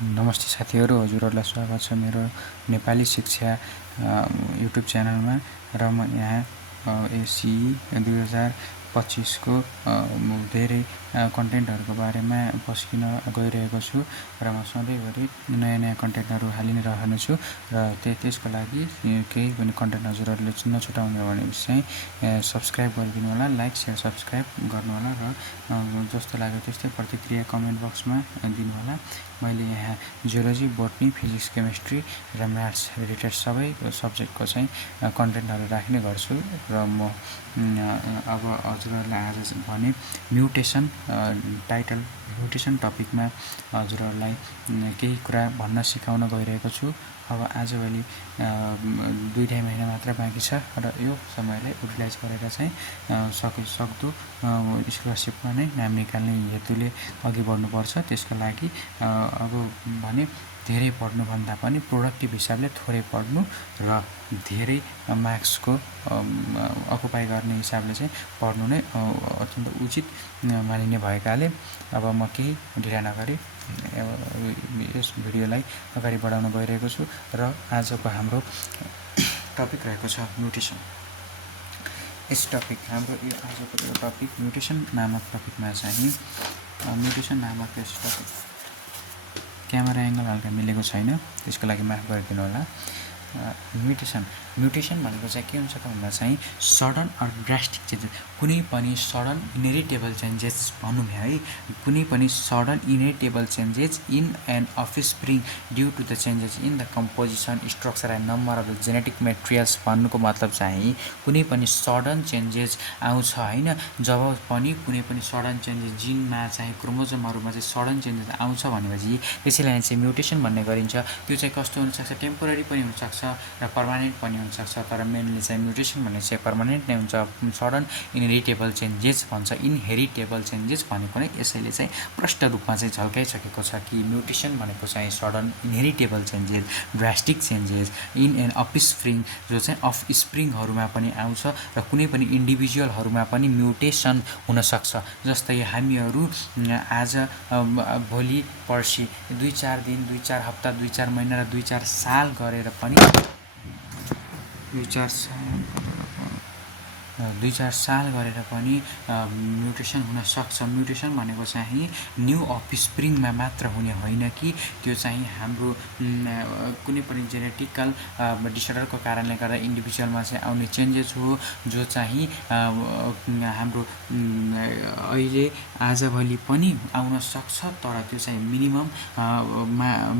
नमस्ते साथीहरू, हजुरहरूलाई स्वागत छ मेरो नेपाली शिक्षा युट्युब च्यानलमा। र म यहाँ एसई 2025 को धेरै कन्टेन्टहरूको बारेमा पस्किन गइरहेको छु र म सधैँभरि नयाँ कन्टेन्टहरू हालि नै रहनेछु। र त्यसको लागि केही पनि कन्टेन्ट हजुरहरूले नछुटाउनु भनेपछि चाहिँ सब्सक्राइब गरिदिनु होला, लाइक सेयर सब्सक्राइब गर्नु होला र जस्तो लाग्यो त्यस्तै प्रतिक्रिया कमेन्ट बक्समा दिनु होला। मैले यहाँ जियोलोजी, बोटनी, फिजिक्स, केमिस्ट्री र म्याथ्स रिलेटेड सबै सब्जेक्टको चाहिँ कन्टेन्टहरू राख्ने गर्छु। र म अब हजुरहरूलाई आज भने म्युटेसन म्युटेसन टपिकमा हजुरहरूलाई केही कुरा भन्न सिकाउन गइरहेको छु। अब आजभोलि 2-2.5 महिना मात्र बाँकी छ र यो समयलाई युटिलाइज गरेर चाहिँ सक्दो स्कलरसिपमा नै नाम निकाल्ने हेतुले अघि बढ्नुपर्छ। त्यसको लागि अब भने धेरै पढ्नुभन्दा पनि प्रोडक्टिभ हिसाबले थोरै पढ्नु र धेरै मार्क्सको अकुपाई गर्ने हिसाबले चाहिँ पढ्नु नै अत्यन्त उचित मानिने भएकाले अब म केही ढिला नगरी यस भिडियोलाई अगाडि बढाउन गइरहेको छु। र आजको हाम्रो टपिक रहेको छ म्युटेसन। यस टपिक हाम्रो यो आजको यो टपिक म्युटेसन नामक टपिकमा चाहिँ म्युटेसन नामक यस टपिक क्यामेरा एङ्गल हल्का मिलेको छैन, त्यसको लागि माफ गरिदिनु होला। म्युटेसन भनेको चाहिँ के हुन्छ त भन्दा चाहिँ सडन अर ड्रास्टिक चेन्जेस, कुनै पनि सडन इनहेरिटेबल चेन्जेस भनौँ है, कुनै पनि sudden inheritable changes in and offspring due to the changes in the composition, structure and number of the genetic materials. भन्नुको मतलब चाहिँ कुनै पनि सडन चेन्जेस आउँछ होइन, जब पनि कुनै पनि सडन चेन्जेस जिनमा चाहिँ क्रोमोजोमहरूमा चाहिँ सडन चेन्जेस आउँछ भनेपछि त्यसैलाई चाहिँ म्युटेसन भन्ने गरिन्छ। त्यो चाहिँ कस्तो हुनसक्छ, टेम्पोररी पनि हुनसक्छ र पर्मानेन्ट पनि हुनसक्छ, तर मेनली चाहिँ म्युटेसन भन्ने चाहिँ पर्मानेन्ट नै हुन्छ। सडन इनहेरिटेबल चेन्जेस भन्छ, इनहेरिटेबल चेन्जेस भनेको नै यसैले चाहिँ प्रष्ट रूपमा चाहिँ झल्काइसकेको छ कि म्युटेसन भनेको चाहिँ sudden inheritable changes, drastic changes in and offspring, जो चाहिँ अफस्प्रिङहरूमा पनि आउँछ र कुनै पनि इन्डिभिजुअलहरूमा पनि म्युटेसन हुनसक्छ। जस्तै हामीहरू आज भोलि पर्सि 2-4 दिन, 2-4 हप्ता, 2-4 महिना र 2-4 साल गरेर पनि 2-4 साल गरेर पनि म्युटेसन हुनसक्छ। म्युटेसन भनेको चाहिँ न्यू अफस्प्रिङमा मात्र हुने होइन कि त्यो चाहिँ हाम्रो कुनै पनि जेनेटिकल डिसअर्डरको कारणले गर्दा इन्डिभिजुअलमा चाहिँ आउने चेन्जेस हो, जो चाहिँ हाम्रो अहिले आजभोलि पनि आउन सक्छ, तर त्यो चाहिँ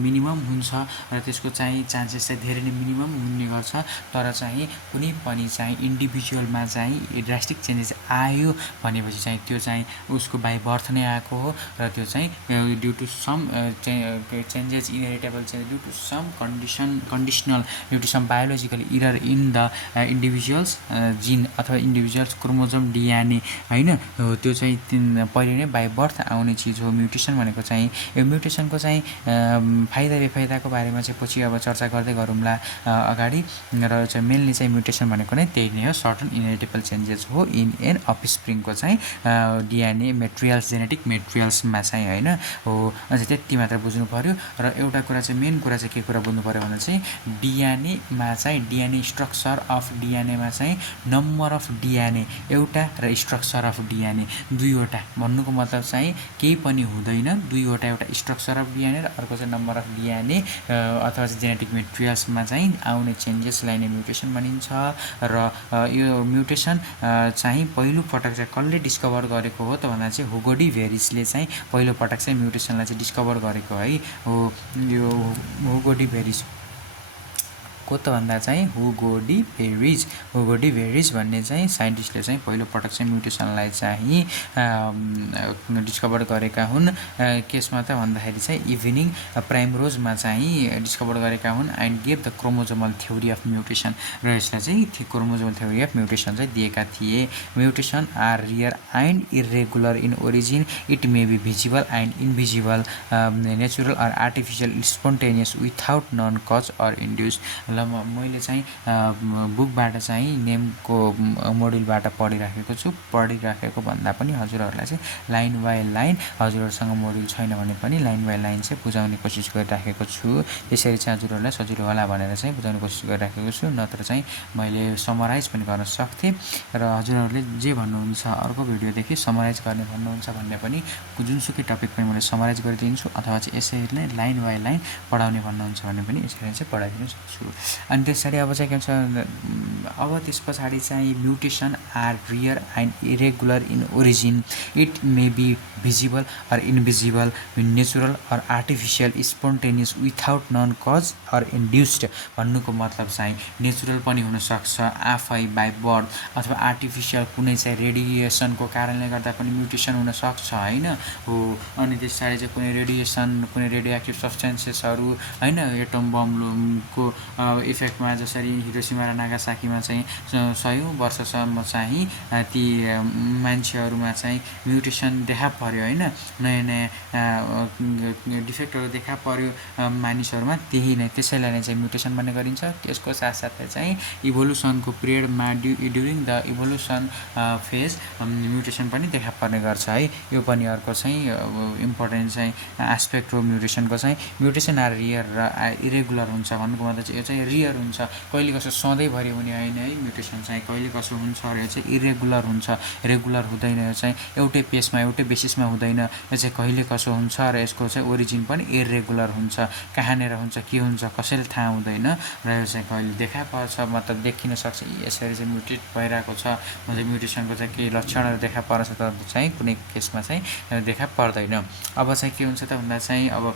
मिनिमम हुन्छ र त्यसको चाहिँ चान्सेस चाहिँ धेरै नै मिनिमम हुने गर्छ। तर चाहिँ कुनै पनि चाहिँ इन्डिभिजुअलमा चाहिँ ड्रास्टिक चेन्जेस आयो भनेपछि चाहिँ त्यो चाहिँ उसको बाई बर्थ नै आएको हो र त्यो चाहिँ due to some changes, inheritable changes due to some conditional due to some biological error in the individuals gene अथवा इन्डिभिजुअल्स क्रोमोजोम डिएनए होइन, त्यो चाहिँ पहिले नै बाई बर्थ आउने चिज हो म्युटेसन भनेको चाहिँ। यो म्युटेसनको चाहिँ फाइदा बेफाइदाको बारेमा चाहिँ पछि अब चर्चा गर्दै गरौँला अगाडि। र चाहिँ मेनली चाहिँ म्युटेसन भनेको नै त्यही नै हो, सर्टन इनहेरिटेबल चेन्जेस हो इन एन अफस्प्रिङको चाहिँ डिएनए मेटेरियल्स, जेनेटिक मेटेरियल्समा चाहिँ होइन हो। अझै त्यति मात्र बुझ्नु पऱ्यो। र एउटा कुरा चाहिँ मेन कुरा चाहिँ के कुरा बुझ्नु पऱ्यो भने चाहिँ डिएनएमा चाहिँ डिएनए स्ट्रक्चर अफ डिएनएमा चाहिँ नम्बर अफ डिएनए एउटा र स्ट्रक्चर अफ डिएनए दुईवटा, भन्नुको मतलब चाहिँ केही पनि हुँदैन, दुईवटा, एउटा स्ट्रक्चर अफ डिएनए र अर्को चाहिँ नम्बर अफ डिएनए अथवा चाहिँ जेनेटिक मेटेरियल्समा चाहिँ आउने चेन्जेसलाई नै म्युटेसन भनिन्छ। र यो म्युटेसन चाहिँ पहिलो पटक चाहिँ कसले डिस्कभर गरेको हो त भन्दा चाहिँ हुगो डी भेरिसले चाहिँ पहिलो पटक चाहिँ म्युटेसनलाई चाहिँ डिस्कभर गरेको है हो। यो हुगो डी भेरिस को त भन्दा चाहिँ हुगो डी भेरिस भन्ने चाहिँ साइन्टिस्टले चाहिँ पहिलो पटक चाहिँ म्युटेसनलाई चाहिँ डिस्कभर गरेका हुन्। केसमा त भन्दाखेरि चाहिँ इभिनिङ प्राइमरोजमा चाहिँ डिस्कभर गरेका हुन् and give the chromosomal theory of mutation, र यसलाई चाहिँ क्रोमोजोमल थ्योरी अफ म्युटेसन चाहिँ दिएका थिए। Mutation are rare and irregular in origin, it may be visible and invisible, natural or artificial, spontaneous, without known cause or induce. ल ल मैले चाहिँ बुकबाट चाहिँ नेमको मोड्युलबाट पढिराखेको छु। पढिराखेको भन्दा पनि हजुरहरूलाई चाहिँ लाइन बाई लाइन, हजुरहरूसँग मोड्युल छैन भने पनि लाइन बाई लाइन चाहिँ बुझाउने कोसिस गरिराखेको छु। त्यसरी चाहिँ हजुरहरूलाई सजिलो होला भनेर चाहिँ बुझाउने कोसिस गरिराखेको छु। नत्र चाहिँ मैले समराइज पनि गर्न सक्थेँ र हजुरहरूले जे भन्नुहुन्छ अर्को भिडियोदेखि समराइज गर्ने भन्नुहुन्छ भन्ने पनि जुनसुकै टपिक पनि मैले समराइज गरिदिन्छु, अथवा चाहिँ यसरी नै लाइन बाई लाइन पढाउने भन्नुहुन्छ भने पनि यसरी चाहिँ पढाइदिन सक्छु। अनि त्यस पछाडि अब चाहिँ के भन्छ, अब त्यस पछाडि चाहिँ mutation are rare and irregular in origin. It may be visible or invisible, natural or artificial, spontaneous, without known cause or induced. भन्नुको मतलब चाहिँ नेचुरल पनि हुनसक्छ आफै बाई बर्थ, अथवा आर्टिफिसियल कुनै चाहिँ रेडिएसनको कारणले गर्दा पनि म्युटेसन हुनसक्छ होइन हो। अनि त्यस पछाडि चाहिँ कुनै रेडिएसन, कुनै रेडियो एक्टिभ सब्सटेन्सेसहरू होइन, एटम बमको इफेक्टमा जसरी हिरोसिमा र नागासाकीमा चाहिँ 100औं वर्षसम्म चाहिँ ती मान्छेहरूमा चाहिँ म्युटेसन देखा पर्यो होइन, नयाँ नयाँ डिफेक्टहरू देखा पर्यो मानिसहरूमा। त्यही नै, त्यसैलाई नै चाहिँ म्युटेसन भन्ने गरिन्छ। त्यसको साथसाथै चाहिँ इभोल्युसनको पिरियडमा during the evolution phase mutation पनि देखा पर्ने गर्छ है। यो पनि अर्को चाहिँ इम्पोर्टेन्ट चाहिँ एस्पेक्ट हो म्युटेसनको चाहिँ। म्युटेसन आर रियर र इरेगुलर हुन्छ भन्नुको मतलब चाहिँ यो चाहिँ रियर हुन्छ, कहिले कसो सधैँभरि हुने होइन है। म्युटेसन चाहिँ कहिले कसो हुन्छ र यो चाहिँ इरेगुलर हुन्छ, रेगुलर हुँदैन। यो चाहिँ एउटै पेसमा एउटै बेसिसमा हुँदैन, यो चाहिँ कहिले कसो हुन्छ र यसको चाहिँ ओरिजिन पनि इरेगुलर हुन्छ। कहाँनिर हुन्छ, के हुन्छ, कसैले थाहा हुँदैन र यो चाहिँ कहिले देखा पर्छ, मतलब देखिन सक्छ यसरी चाहिँ म्युटेट भइरहेको छ। मतलब म्युटेसनको चाहिँ केही लक्षणहरू देखा पर्छ तर चाहिँ कुनै केसमा चाहिँ देखा पर्दैन। अब चाहिँ के हुन्छ त भन्दा चाहिँ अब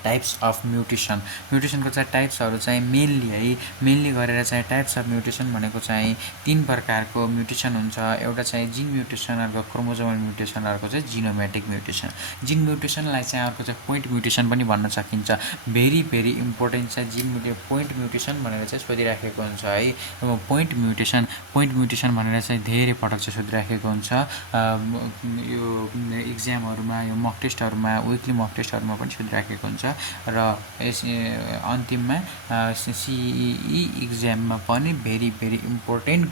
टाइप्स अफ म्युटेसन। म्युटेसनको चाहिँ टाइप्सहरू चाहिँ मेनली गरेर चाहिँ टाइप्स अफ म्युटेसन भनेको चाहिँ 3 प्रकारको म्युटेसन हुन्छ। एउटा चाहिँ जिन म्युटेसन, अर्को क्रोमोजोमल म्युटेसन, अर्को चाहिँ जिनोमेटिक म्युटेसन। जिन म्युटेसनलाई चाहिँ अर्को चाहिँ पोइन्ट म्युटेसन पनि भन्न सकिन्छ। भेरी भेरी इम्पोर्टेन्ट चाहिँ पोइन्ट म्युटेसन भनेर चाहिँ सोधिराखेको हुन्छ है। पोइन्ट म्युटेसन भनेर चाहिँ धेरै पटक चाहिँ सोधिराखेको हुन्छ यो इक्जामहरूमा, यो मक टेस्टहरूमा, विकली मक टेस्टहरूमा पनि सोधिराखेको हुन्छ र यस अन्तिममा सिइई इक्जाममा पनि भेरी भेरी इम्पोर्टेन्ट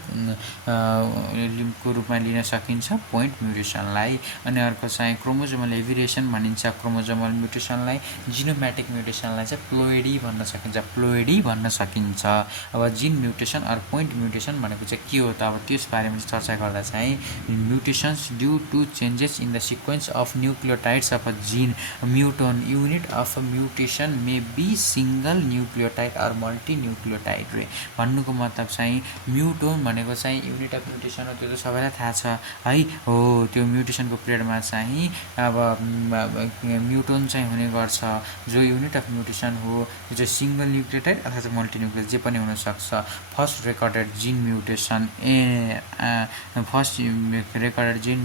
को रूपमा लिन सकिन्छ पोइन्ट म्युटेसनलाई। अनि अर्को चाहिँ क्रोमोजोमल एभिरेसन भनिन्छ क्रोमोजोमल म्युटेसनलाई। जिनोमेटिक म्युटेसनलाई चाहिँ प्लोइडी भन्न सकिन्छ। अब gene mutation or point mutation भनेको चाहिँ के हो त, अब त्यस बारेमा चर्चा गर्दा चाहिँ mutations due to changes in the sequence of nucleotides of a gene muton unit of a mutation may be single nucleotide or multi nucleotide रे। भन्नुको मतलब चाहिँ म्युटोन भनेको चाहिँ युनिट अफ म्युटेसन हो, त्यो त सबैलाई थाहा छ है हो। त्यो म्युटेसनको पिरियडमा चाहिँ अब म्युटोन चाहिँ हुने गर्छ, जो युनिट अफ म्युटेसन हो। यो चाहिँ सिङ्गल न्युक्लियोटाइड अथवा चाहिँ मल्टी न्युक्लियोटाइड जे पनि हुनसक्छ। फर्स्ट रेकर्डेड जिन म्युटेसन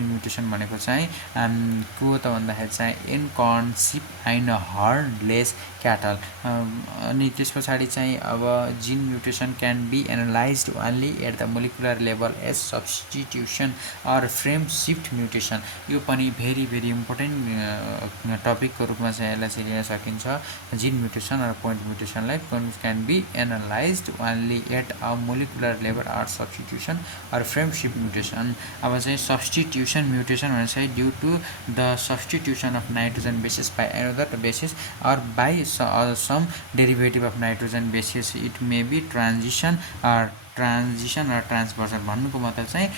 म्युटेसन भनेको चाहिँ के हो त भन्दाखेरि चाहिँ एनकर्न सिप एन्ड हर्नलेस क्याटल। अनि त्यस पछाडि चाहिँ अब gene mutation can be analysed only at the molecular level as substitution or frame shift mutation. यो पनि भेरी भेरी इम्पोर्टेन्ट टपिकको रूपमा चाहिँ यसलाई चाहिँ लिन सकिन्छ। जिन म्युटेसन अर पोइन्ट म्युटेसनलाई can be analysed only at a molecular level or substitution or frame shift mutation. अब चाहिँ सब्स्टिट्युसन म्युटेसन भने चाहिँ due to the substitution of nitrogen bases by another bases or by some derivative of nitrogen basis. It may be transition or ट्रान्सभर्सन। भन्नुको मतलब चाहिँ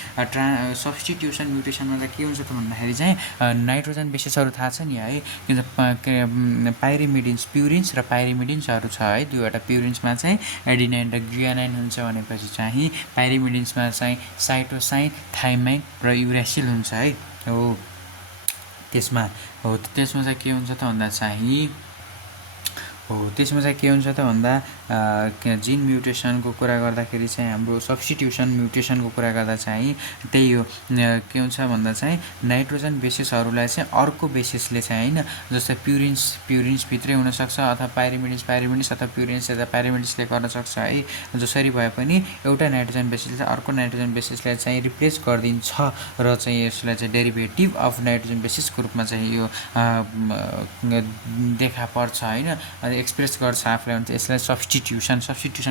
substitution म्युटेसनमा चाहिँ के हुन्छ त भन्दाखेरि चाहिँ नाइट्रोजन बेसिसहरू थाहा छ नि है, पाइरिमिडिन्स प्युरिन्स र पाइरिमिडिन्सहरू छ है। दुईवटा प्युरिन्समा चाहिँ एडिनाइन र ग्युएनाइन हुन्छ भनेपछि चाहिँ पाइरिमिडिन्समा चाहिँ साइटोसाइन, थाइमाइन र युरासिल हुन्छ है हो। त्यसमा चाहिँ के हुन्छ त भन्दा चाहिँ जिन म्युटेसनको कुरा गर्दाखेरि चाहिँ हाम्रो सब्स्टिट्युसन म्युटेसनको कुरा गर्दा चाहिँ त्यही हो। के हुन्छ भन्दा चाहिँ नाइट्रोजन बेसिसहरूलाई चाहिँ अर्को बेसिसले चाहिँ होइन, जस्तै प्युरिन्सभित्रै हुनसक्छ अथवा पाइरिमिडिन्स अथवा प्युरिन्स या पाइरिमिडिन्सले गर्न सक्छ है। जसरी भए पनि एउटा नाइट्रोजन बेसिसले अर्को नाइट्रोजन बेसिसलाई चाहिँ रिप्लेस गरिदिन्छ र चाहिँ यसलाई चाहिँ डेरिभेटिभ अफ नाइट्रोजन बेसिसको रूपमा चाहिँ यो देखा पर्छ होइन। एक्सप्रेस गर्छ आफूलाई हुन्छ यसलाई सब्स्टिट्युसन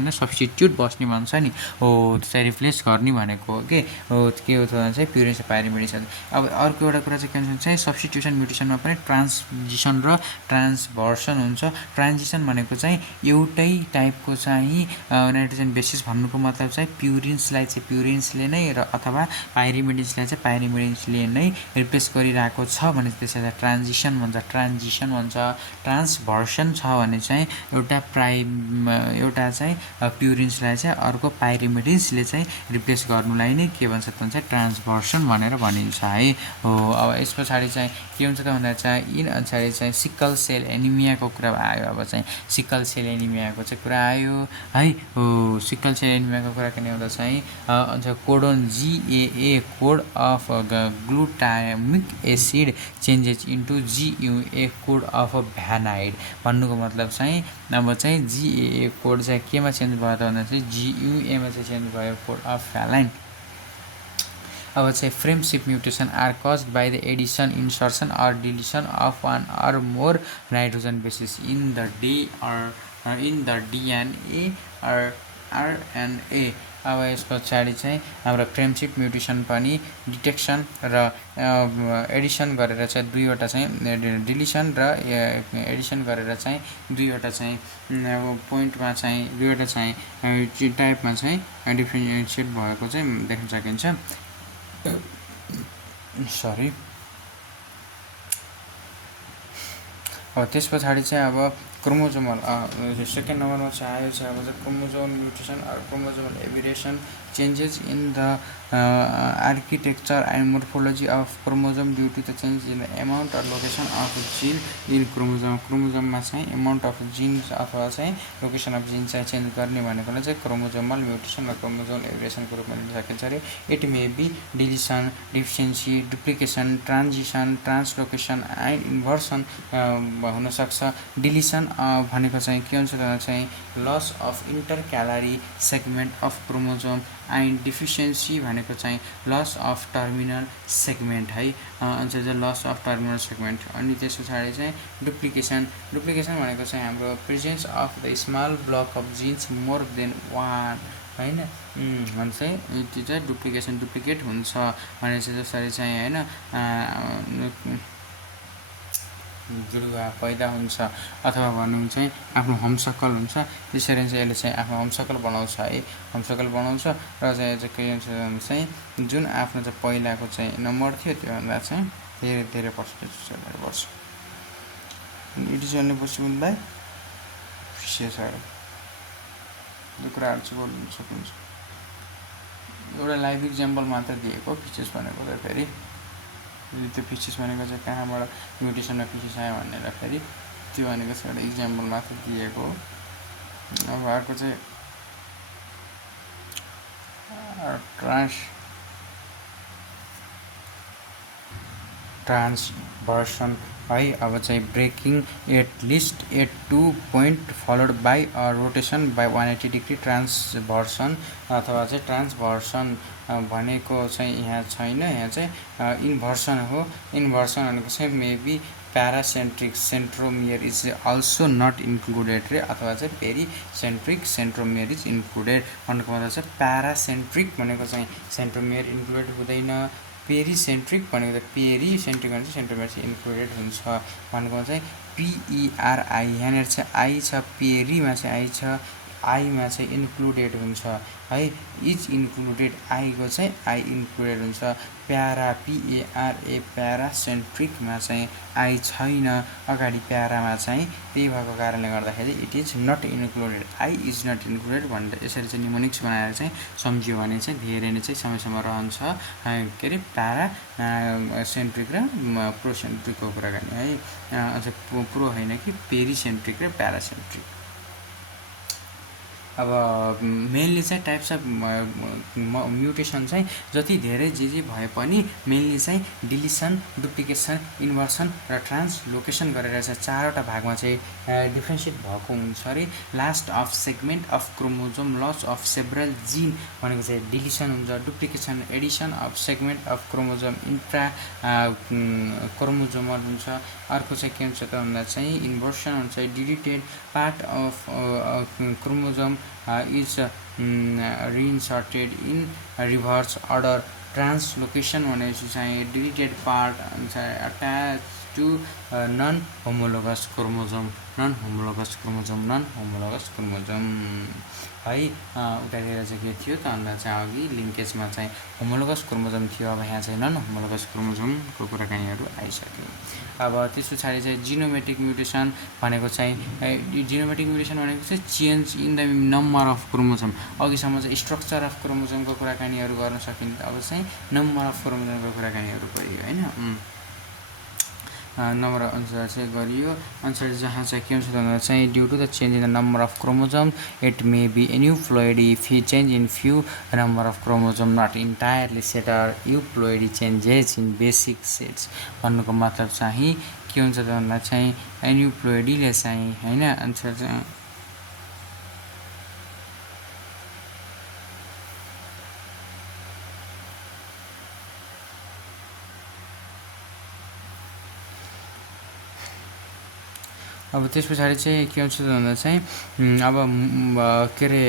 नै सब्स्टिट्युट बस्ने भन्छ नि हो त्यो चाहिँ रिप्लेस गर्ने भनेको हो के हो के हो त चाहिँ प्युरिन्स पाइरिमिडिन्स। अब अर्को एउटा कुरा चाहिँ के हुन्छ चाहिँ सब्स्टिट्युसन म्युटेसनमा पनि ट्रान्जिसन र ट्रान्सभर्सन हुन्छ। ट्रान्जिसन भनेको चाहिँ एउटै टाइपको चाहिँ नाइट्रोजन बेसिस भन्नुको मतलब चाहिँ प्युरिन्सलाई चाहिँ प्युरिन्सले नै र अथवा पाइरिमिडिन्सलाई चाहिँ पाइरिमिडिन्सले नै रिप्लेस गरिरहेको छ भने त्यसलाई ट्रान्जिसन भन्छ। ट्रान्सभर्सन छ भने चाहिँ एउटा चाहिँ प्युरिन्सलाई चाहिँ अर्को पाइरिमिडिन्सले चाहिँ रिप्लेस गर्नुलाई नै के भन्छ त चाहिँ ट्रान्सभर्सन भनेर भनिन्छ है हो। अब यस पछाडि चाहिँ के हुन्छ त भन्दा चाहिँ यिन पछाडि चाहिँ सिकल सेल एनिमियाको कुरा आयो। अब चाहिँ सिकल सेल एनिमियाको चाहिँ कुरा आयो है हो। सिकल सेल एनिमियाको कुरा के हुँदा चाहिँ codon GAA code of glutamic acid changes into GUA code of भ्यानाइड भन्नुको मतलब चाहिँ अब चाहिँ GAA कोड चाहिँ केमा चेन्ज भयो त भन्दा चाहिँ GUA मा चाहिँ चेन्ज भयो कोड अफ भ्यालाइन। अब चाहिँ frameshift mutation are caused by the addition insertion or deletion of one or more nitrogen bases in the DNA or RNA। अब यस पछाडि चाहिँ हाम्रो फ्रेमशिप म्युटेसन पनि डिटेक्सन र एडिसन गरेर चाहिँ दुईवटा चाहिँ डिलिसन र एडिसन गरेर चाहिँ दुईवटा चाहिँ पोइन्टमा चाहिँ दुईवटा चाहिँ टाइपमा चाहिँ डिफ्रेन्सिएट भएको चाहिँ देख्न सकिन्छ। सरी। अब त्यस पछाडि चाहिँ अब क्रोमोजोमल सेकेन्ड नम्बरमा चाहिँ आयो चाहिँ अब चाहिँ chromosomal mutation or chromosomal aberration changes in the architecture and morphology of chromosome due to the change in the amount or location of gene in chromosome। क्रोमोजोममा चाहिँ amount of genes अथवा चाहिँ location of gene चाहिँ change गर्ने भनेकोलाई चाहिँ chromosomal mutation र chromosomal एभिरेसनको रूपमा लिन सकिन्छ अरे। It may be deletion deficiency duplication transition translocation and inversion हुनसक्छ। डिलिसन भनेको चाहिँ के हुन्छ भन्दा चाहिँ loss of intercalary segment of chromosome and deficiency भनेको चाहिँ लस अफ टर्मिनल सेगमेन्ट है लस अफ टर्मिनल सेगमेन्ट। अनि त्यस पछाडि चाहिँ डुप्लिकेसन भनेको चाहिँ हाम्रो presence of the small block of jeans more than one होइन भने चाहिँ त्यो चाहिँ डुप्लिकेट हुन्छ भने चाहिँ जसरी चाहिँ होइन जुडुवा पैदा हुन्छ अथवा भनौँ चाहिँ आफ्नो होमसकल हुन्छ त्यसरी चाहिँ यसले चाहिँ आफ्नो होमसकल बनाउँछ है होमसकल बनाउँछ र चाहिँ के हुन्छ भने चाहिँ जुन आफ्नो चाहिँ पहिलाको चाहिँ नम्बर थियो त्योभन्दा चाहिँ धेरै पर्छ। It is only possible by फिसेसहरू यो कुराहरू चाहिँ बोल्नु सक्नुहुन्छ। एउटा लाइभ इक्जाम्पल मात्र दिएको फिसेस भनेको त फेरि त्यो फिसेस भनेको चाहिँ कहाँबाट म्युटेसनमा फिसेस आयो भनेर फेरि त्यो भनेको चाहिँ एउटा इक्जाम्पल मात्र दिएको हो। अब अर्को चाहिँ ट्रान्सभर्सन है। अब चाहिँ breaking at least at 2 point followed by rotation by 180 degree transversion अथवा चाहिँ ट्रान्सभर्सन भनेको चाहिँ यहाँ छैन। यहाँ चाहिँ इन्भर्सन हो। इन्भर्सन भनेको चाहिँ maybe paracentric centromere is also not included रे अथवा चाहिँ पेरिसेन्ट्रिक सेन्ट्रोमियर इज इन्क्लुडेड भन्नुको मतलब चाहिँ प्यारासेन्ट्रिक भनेको चाहिँ सेन्ट्रोमियर इन्क्लुडेड हुँदैन। पेरिसेन्ट्रिक भनेको त पेरिसेन्ट्रिक भने चाहिँ सेन्ट्रोमियर चाहिँ इन्क्लुडेड हुन्छ भनेको चाहिँ PERI यहाँनिर चाहिँ आई छ पेरीमा चाहिँ आई छ आईमा चाहिँ इन्क्लुडेड हुन्छ है। इज इन्क्लुडेड आईको चाहिँ आई इन्क्लुडेड हुन्छ। प्यारा PARA प्यारासेन्ट्रिकमा चाहिँ आई छैन अगाडि प्यारामा चाहिँ त्यही भएको कारणले गर्दाखेरि it is not included I is not included भनेर यसरी चाहिँ निमोनिक्स बनाएर चाहिँ सम्झियो भने चाहिँ धेरै नै चाहिँ समयसम्म रहन्छ के अरे प्यारा सेन्ट्रिक र प्रोसेन्ट्रिकको कुराकानी है। अझ प्रो होइन कि पेरिसेन्ट्रिक र प्यारासेन्ट्रिक। अब मेनली चाहिँ टाइप्स अफ म्युटेसन चाहिँ जति धेरै जे भए पनि मेनली चाहिँ डिलिसन, डुप्लिकेसन, इन्भर्सन र ट्रान्सलोकेसन गरेर चाहिँ 4वटा भागमा चाहिँ डिफ्रेन्सिएट भएको हुन्छ अरे। Last of segment of chromosome, loss of several gene भनेको चाहिँ डिलिसन हुन्छ। Duplication, addition of segment of chromosome, intra chromosomal हुन्छ। अर्को चाहिँ के हुन्छ त भन्दा चाहिँ इन्भर्सन हुन्छ। Deleted part of chromosome is reinserted in reverse order. Translocation भनेपछि चाहिँ डिलिटेड पार्ट हुन्छ attach to non homologous chromosome, non homologous chromosome है। उतातिर चाहिँ के थियो त भन्दा चाहिँ अघि लिङ्केजमा चाहिँ होमोलोगस क्रोमोजोम थियो, अब यहाँ चाहिँ नन होमोलोगस क्रोमोजोमको कुराकानीहरू आइसक्यो। अब त्यस पछाडि चाहिँ जिनोमेटिक म्युटेसन भनेको चाहिँ जिनोमेटिक म्युटेसन भनेको चाहिँ change in the number of chromosome. अघिसम्म चाहिँ स्ट्रक्चर अफ क्रोमोजोमको कुराकानीहरू गर्न सकिन्छ, अब चाहिँ नम्बर अफ क्रोमोजोमको कुराकानीहरू गरियो होइन। नम्बर अनुसार चाहिँ गरियो। अनुसार जहाँ चाहिँ के हुन्छ भन्दा चाहिँ due to the change in the number of chromosome it may be aneuploidy फी change in few number of chromosome not entirely set or euploidy changes in basic sets. भन्नुको मतलब चाहिँ के हुन्छ त भन्दा चाहिँ एन्युप्लोइडीले चाहिँ होइन अनुसार चाहिँ अब त्यस पछाडि चाहिँ के हुन्छ भन्दा चाहिँ अब के अरे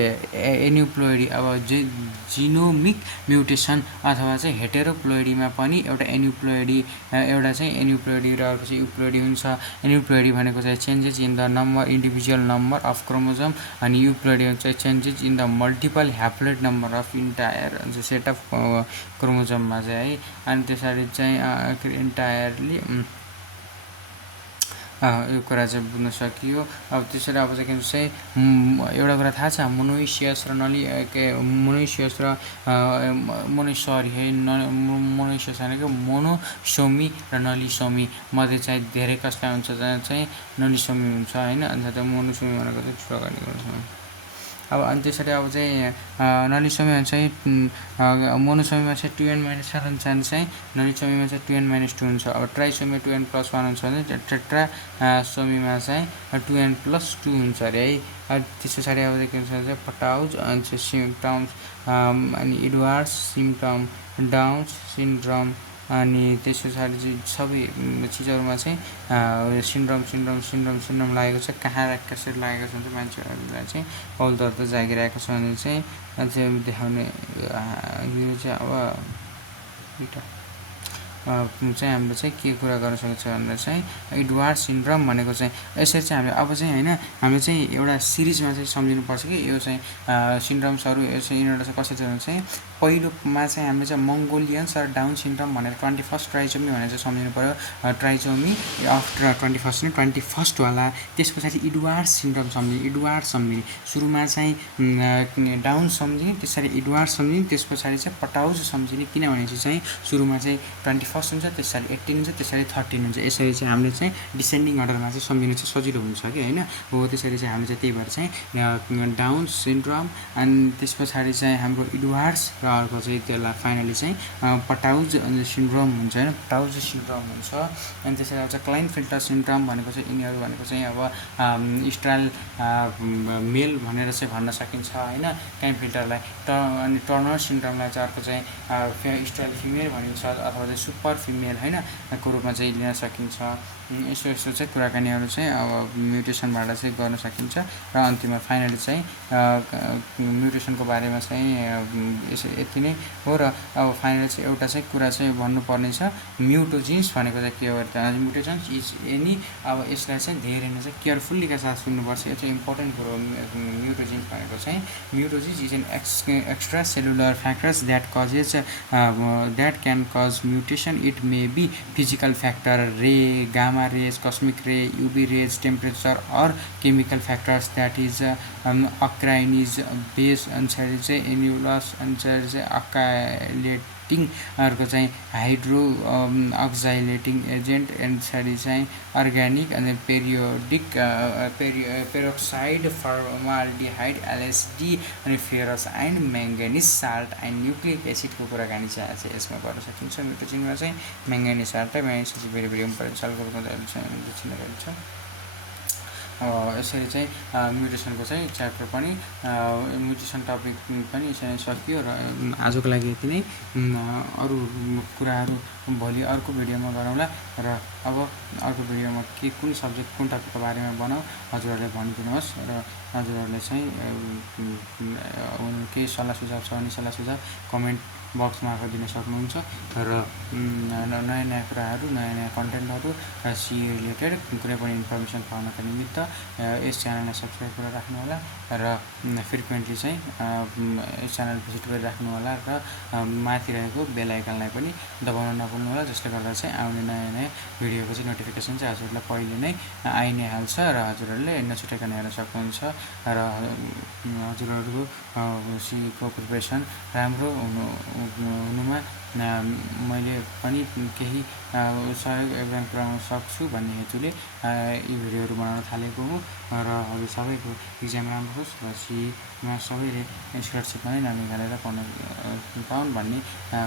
एन्युप्लोइडी अब जिनोमिक म्युटेसन अथवा चाहिँ हेटेरोप्लोइडीमा पनि एउटा एन्युप्लोइडी एउटा चाहिँ एन्युप्लोइडी र अर्को चाहिँ युप्लोइडी हुन्छ। एन्युप्लोइडी भनेको चाहिँ changes in the number individual number of chromosome अनि युप्लोइडी हुन्छ changes in the multiple haploid number of entire set of क्रोमोजोममा चाहिँ है। अनि त्यसरी चाहिँ इन्टायरली यो कुरा चाहिँ बुझ्न सकियो। अब त्यसरी अब चाहिँ के भन्छ चाहिँ एउटा कुरा थाहा छ मोनोइसियस र मोनोइसियस र मोनोसरी है मोनोइसियस भनेको मोनोसोमी र नलिसोमी मध्ये चाहिँ धेरै कसलाई हुन्छ चाहिँ नलिसोमी हुन्छ होइन। अन्त त्यो मोनोसोमी भनेको चाहिँ ठुलो अगाडि गर्छ। अब अनि त्यसरी अब चाहिँ नलिसोमीमा चाहिँ मोनोसोमीमा चाहिँ 2n-7 हुन्छ भने चाहिँ नलिसोमीमा चाहिँ 2n-2 हुन्छ। अब ट्राइसोमी 2n+1 हुन्छ भने टेट्रासोमीमा चाहिँ 2n+2 हुन्छ अरे है। अब त्यस पछाडि अब के भन्छ चाहिँ पटाउज अनि चाहिँ सिम्पटम्स अनि एडवार्ड्स सिम्पटम, डाउन्स सिन्ड्रोम अनि त्यस पछाडि चाहिँ सबै चिजहरूमा चाहिँ सिन्ड्रोम लागेको छ। कहाँ कसरी लागेको छ भने मान्छेहरूलाई चाहिँ कौल दर्द जागिरहेको छ भने चाहिँ अझै देखाउने यो चाहिँ अब चाहिँ हामीले चाहिँ के कुरा गर्न सक्छ भन्दा चाहिँ एडवार्ड सिन्ड्रोम भनेको चाहिँ यसरी चाहिँ हामीले अब चाहिँ होइन हामीले चाहिँ एउटा सिरिजमा चाहिँ सम्झिनुपर्छ कि यो चाहिँ सिन्ड्रोम्सहरू यो चाहिँ यिनीहरू चाहिँ कसरी छ भने चाहिँ पहिलोमा चाहिँ हामीले चाहिँ मङ्गोलियन्स र डाउन सिन्ड्रोम भनेर 21st ट्राइसोमी भनेर चाहिँ सम्झिनु पऱ्यो। ट्राइसोमी आफ्टर 21st वाला। त्यस पछाडि एडवार्ड सिन्ड्रोम सम्झिने सुरुमा चाहिँ डाउन सम्झिने, त्यसरी एडवार्ड सम्झिने, त्यस पछाडि चाहिँ पटाउज सम्झिने किनभने चाहिँ सुरुमा चाहिँ 21st हुन्छ, त्यसरी 18 हुन्छ, त्यसरी 13 हुन्छ। यसरी चाहिँ हामीले चाहिँ डिसेन्डिङ अर्डरमा चाहिँ सम्झिनु चाहिँ सजिलो हुन्छ कि होइन हो। त्यसरी चाहिँ हामीले चाहिँ त्यही भएर चाहिँ डाउन सिन्ड्रोम अनि त्यस पछाडि चाहिँ हाम्रो एडवार्ड्स र अर्को चाहिँ त्यसलाई फाइनली चाहिँ पटाउज सिन्ड्रोम हुन्छ होइन, पटाउज सिन्ड्रोम हुन्छ। अनि त्यसरी आउँछ क्लाइनफिल्टर सिन्ड्रोम भनेको चाहिँ यिनीहरू भनेको चाहिँ अब स्ट्राल मेल भनेर चाहिँ भन्न सकिन्छ होइन क्लाइनफिल्टरलाई। अनि टर्नर सिन्ड्रोमलाई चाहिँ अर्को चाहिँ स्ट्राल फिमेल भनिन्छ अथवा चाहिँ सुपर फिमेल होइन को रूपमा चाहिँ लिन सकिन्छ। यस्तो चाहिँ कुराकानीहरू चाहिँ अब म्युटेसनबाट चाहिँ गर्न सकिन्छ। र अन्तिममा फाइनली चाहिँ म्युटेसनको बारेमा चाहिँ यति नै हो। र अब फाइनली चाहिँ एउटा चाहिँ कुरा चाहिँ भन्नुपर्ने छ म्युटोजिन्स भनेको चाहिँ के हो त म्युटेसन्स इज एनी। अब यसलाई चाहिँ धेरै नै चाहिँ केयरफुल्लीका साथ सुन्नुपर्छ, यो चाहिँ इम्पोर्टेन्ट कुरो। म्युटोजिन्स भनेको चाहिँ mutagens is an extra cellular factors that can cause mutation. It may be physical factor, ray, gamma rays, cosmic ray, UV rays, temperature or chemical factors that is acrinase base अनुसार चाहिँ एन्युलस अनुसार चाहिँ acting, अर्को चाहिँ hydro अक्जाइलेटिङ agent, and पछाडि चाहिँ organic अनि peroxide formaldehyde, LSD अनि ferrous and manganese salt and nucleic एसिडको कुराकानी चाहिँ यसमा गर्न सकिन्छ। म्युटेसनमा चाहिँ म्याङ्गानिज साल्ट र म्याङ्गानिज चाहिँ भेरी भेरी इम्पोर्टेन्ट साल्टको छ। यसरी चाहिँ म्युटेसनको चाहिँ च्याप्टर पनि म्युटेसन टपिक पनि सकियो र आजको लागि यति नै। अरू कुराहरू भोलि अर्को भिडियोमा गरौँला र अब अर्को भिडियोमा कुन सब्जेक्ट कुन टपिकको बारेमा बनाऊ हजुरहरूले भनिदिनुहोस् र हजुरहरूले चाहिँ केही सल्लाह सुझाव छ भने सल्लाह सुझाव कमेन्ट बक्स मार्फत दिन सक्नुहुन्छ र नयाँ नयाँ कुराहरू नयाँ नयाँ कन्टेन्टहरू र सिए रिलेटेड कुनै पनि इन्फर्मेसन पाउनका निमित्त यस च्यानललाई सब्सक्राइब गरेर राख्नुहोला र फ्रिक्वेन्टली चाहिँ यस च्यानल भिजिट गरिराख्नु होला र माथि रहेको बेल आइकनलाई पनि दबाउन नभुल्नुहोला, जसले गर्दा चाहिँ आउने नयाँ नयाँ भिडियोको चाहिँ नोटिफिकेसन चाहिँ हजुरहरूलाई पहिले नै आइ नै हाल्छ र हजुरहरूले नछुटाइकन हेर्न सक्नुहुन्छ र हजुरहरूको सिएको प्रिपरेसन राम्रो हुनुमा मैले पनि केही सहयोग योगदान पुर्याउन सक्छु भन्ने हेतुले यी भिडियोहरू बनाउन थालेको हुँ र हजुर सबैको इक्जाम राम्रो होस् र सीमा सबैले स्कलरसिपमा नै ननिकालेर पाउन् भन्ने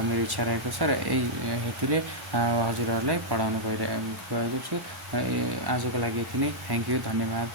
मेरो इच्छा रहेको छ र यही हेतुले हजुरहरूलाई पढाउन गएको छु। आजको लागि यति नै। थ्याङ्क यू, धन्यवाद।